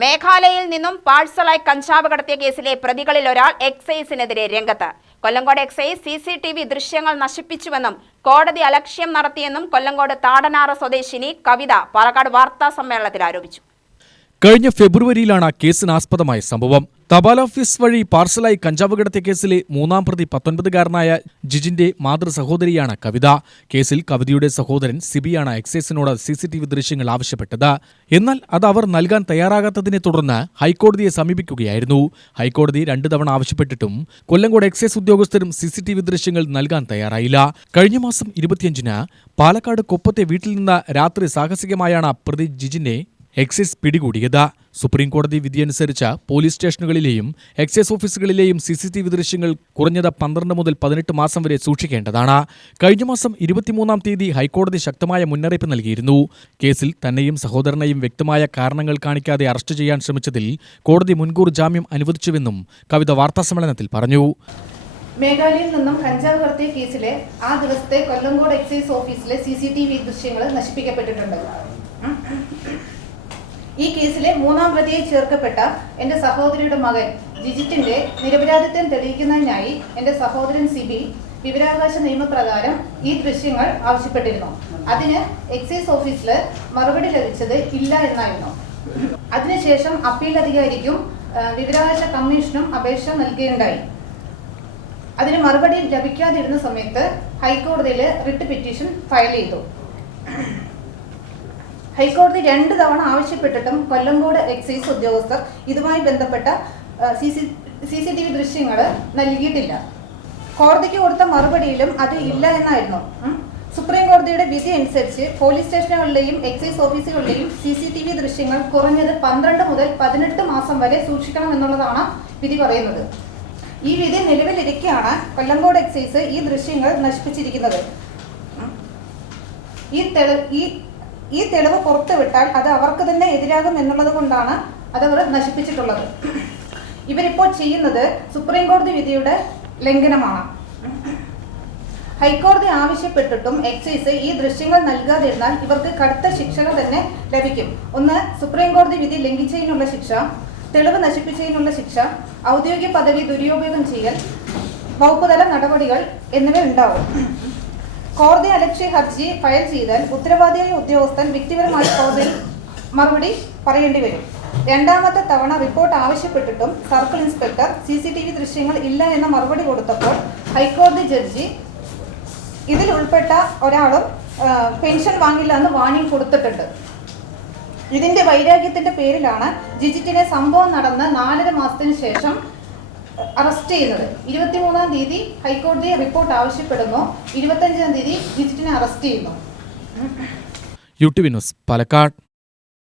മേഘാലയയിൽ നിന്നും പാഴ്സലായി കഞ്ചാവ് കടത്തിയ കേസിലെ പ്രതികളിൽ ഒരാൾ എക്സൈസിനെതിരെ രംഗത്ത്. കൊല്ലങ്കോട് എക്സൈസ് CCTV ദൃശ്യങ്ങൾ നശിപ്പിച്ചുവെന്നും കോടതി അലക്ഷ്യം നടത്തിയെന്നും കൊല്ലങ്കോട് താടനാറ സ്വദേശിനി കവിത പാലക്കാട് വാർത്താ സമ്മേളനത്തിൽ ആരോപിച്ചു. കഴിഞ്ഞ ഫെബ്രുവരിയിലാണ് കേസിനാസ്പദമായ സംഭവം. തപാൽ ഓഫീസ് വഴി പാർസലായി കഞ്ചാവ് കടത്തിയ കേസിലെ മൂന്നാം പ്രതി 19-കാരനായ ജിജിന്റെ മാതൃ സഹോദരിയാണ് കവിത. കേസിൽ കവിതയുടെ സഹോദരൻ സിബിയാണ് എക്സൈസിനോട് CCTV ദൃശ്യങ്ങൾ ആവശ്യപ്പെട്ടത്. എന്നാൽ അത് അവർ നൽകാൻ തയ്യാറാകാത്തതിനെ തുടർന്ന് ഹൈക്കോടതിയെ സമീപിക്കുകയായിരുന്നു. ഹൈക്കോടതി 2 തവണ ആവശ്യപ്പെട്ടിട്ടും കൊല്ലങ്കോട് എക്സൈസ് ഉദ്യോഗസ്ഥരും CCTV ദൃശ്യങ്ങൾ നൽകാൻ തയ്യാറായില്ല. കഴിഞ്ഞ മാസം 25-ന് പാലക്കാട് കൊപ്പത്തെ വീട്ടിൽ നിന്ന് രാത്രി സാഹസികമായാണ് പ്രതി ജിജിനെ എക്സൈസ് പിടികൂടിയത്. സുപ്രീംകോടതി വിധിയനുസരിച്ച് പോലീസ് സ്റ്റേഷനുകളിലെയും എക്സൈസ് ഓഫീസുകളിലെയും CCTV ദൃശ്യങ്ങൾ കുറഞ്ഞത് 12 മുതൽ 18 മാസം വരെ സൂക്ഷിക്കേണ്ടതാണ്. കഴിഞ്ഞ മാസം 23-ാം തീയതി ഹൈക്കോടതി ശക്തമായ മുന്നറിയിപ്പ് നൽകിയിരുന്നു. കേസിൽ തന്നെയും സഹോദരനെയും വ്യക്തമായ കാരണങ്ങൾ കാണിക്കാതെ അറസ്റ്റ് ചെയ്യാൻ ശ്രമിച്ചതിൽ കോടതി മുൻകൂർ ജാമ്യം അനുവദിച്ചുവെന്നും കവിത വാർത്താസമ്മേളനത്തിൽ പറഞ്ഞു. മേഘാലയയിൽ നിന്നും കഞ്ചാവ് കടത്തിയ കേസിലെ ആ ദിവസത്തെ കൊല്ലങ്കോട് എക്സൈസ് ഓഫീസിലെ CCTV ദൃശ്യങ്ങൾ നശിപ്പിക്കപ്പെട്ടിട്ടുണ്ട്. ഈ കേസിലെ മൂന്നാം പ്രതിയെ ചേർക്കപ്പെട്ട എന്റെ സഹോദരിയുടെ മകൻ ജിജിത്തിന്റെ നിരപരാധിത്വം തെളിയിക്കുന്നതിനായി എന്റെ സഹോദരൻ സിബി വിവരാവകാശ നിയമപ്രകാരം ഈ ദൃശ്യങ്ങൾ ആവശ്യപ്പെട്ടിരുന്നു. അതിന് എക്സൈസ് ഓഫീസിൽ മറുപടി ലഭിച്ചത് ഇല്ല എന്നായിരുന്നു. അതിനുശേഷം അപ്പീൽ അധികാരിക്കും വിവരാവകാശ കമ്മീഷനും അപേക്ഷ നൽകുകയുണ്ടായി. അതിന് മറുപടി ലഭിക്കാതിരുന്ന സമയത്ത് ഹൈക്കോടതിയിൽ റിട്ട് പെറ്റീഷൻ ഫയൽ ചെയ്തു. ഹൈക്കോടതി 2 തവണ ആവശ്യപ്പെട്ടിട്ടും കൊല്ലങ്കോട് എക്സൈസ് ഉദ്യോഗസ്ഥർ ഇതുമായി ബന്ധപ്പെട്ട CCTV ദൃശ്യങ്ങൾ നൽകിയിട്ടില്ല. കോടതിക്ക് കൊടുത്ത മറുപടിയിലും അത് ഇല്ല എന്നായിരുന്നു. സുപ്രീം കോടതിയുടെ വിധി അനുസരിച്ച് പോലീസ് സ്റ്റേഷനുകളിലെയും എക്സൈസ് ഓഫീസുകളിലെയും CCTV ദൃശ്യങ്ങൾ കുറഞ്ഞത് 12 മുതൽ 18 മാസം വരെ സൂക്ഷിക്കണം എന്നുള്ളതാണ് വിധി പറയുന്നത്. ഈ വിധി നിലവിലിരിക്കെയാണ് കൊല്ലങ്കോട് എക്സൈസ് ഈ ദൃശ്യങ്ങൾ നശിപ്പിച്ചിരിക്കുന്നത്. ഈ തെളിവ് പുറത്തുവിട്ടാൽ അത് അവർക്ക് തന്നെ എതിരാകും എന്നുള്ളത് കൊണ്ടാണ് അതവർ നശിപ്പിച്ചിട്ടുള്ളത്. ഇവരിപ്പോൾ ചെയ്യുന്നത് സുപ്രീം കോടതി വിധിയുടെ ലംഘനമാണ്. ഹൈക്കോടതി ആവശ്യപ്പെട്ടിട്ടും എക്സൈസ് ഈ ദൃശ്യങ്ങൾ നൽകാതിരുന്നാൽ ഇവർക്ക് കടുത്ത ശിക്ഷകൾ തന്നെ ലഭിക്കും. ഒന്ന്, സുപ്രീം കോടതി വിധി ലംഘിച്ചതിനുള്ള ശിക്ഷ, തെളിവ് നശിപ്പിച്ചതിനുള്ള ശിക്ഷ, ഔദ്യോഗിക പദവി ദുരുപയോഗം ചെയ്യൽ, വകുപ്പുതല നടപടികൾ എന്നിവ ഉണ്ടാവും. കോടതി അലക്ഷ്യ ഹർജി ഫയൽ ചെയ്താൽ ഉത്തരവാദിയായ ഉദ്യോഗസ്ഥൻ വ്യക്തിപരമായി കോടതിയിൽ മറുപടി പറയേണ്ടി വരും. 2ാമത്തെ തവണ റിപ്പോർട്ട് ആവശ്യപ്പെട്ടിട്ടും സർക്കിൾ ഇൻസ്പെക്ടർ CCTV ദൃശ്യങ്ങൾ ഇല്ല എന്ന മറുപടി കൊടുത്തപ്പോൾ ഹൈക്കോടതി ജഡ്ജി ഇതിൽ ഉൾപ്പെട്ട ഒരാളും പെൻഷൻ വാങ്ങില്ല എന്ന് വാണിംഗ് കൊടുത്തിട്ടുണ്ട്. ഇതിന്റെ വൈരാഗ്യത്തിന്റെ പേരിലാണ് ജിജിറ്റിനെ സംഭവം നടന്ന് 4.5 മാസത്തിന് ശേഷം അറസ്റ്റ് ചെയ്യുന്നത്. 23-ാം തീയതി ഹൈക്കോടതി റിപ്പോർട്ട് ആവശ്യപ്പെടുന്നു. 25-ാം തീയതി ജിജിറ്റിനെ അറസ്റ്റ് ചെയ്യുന്നു. UTV news Palakkad.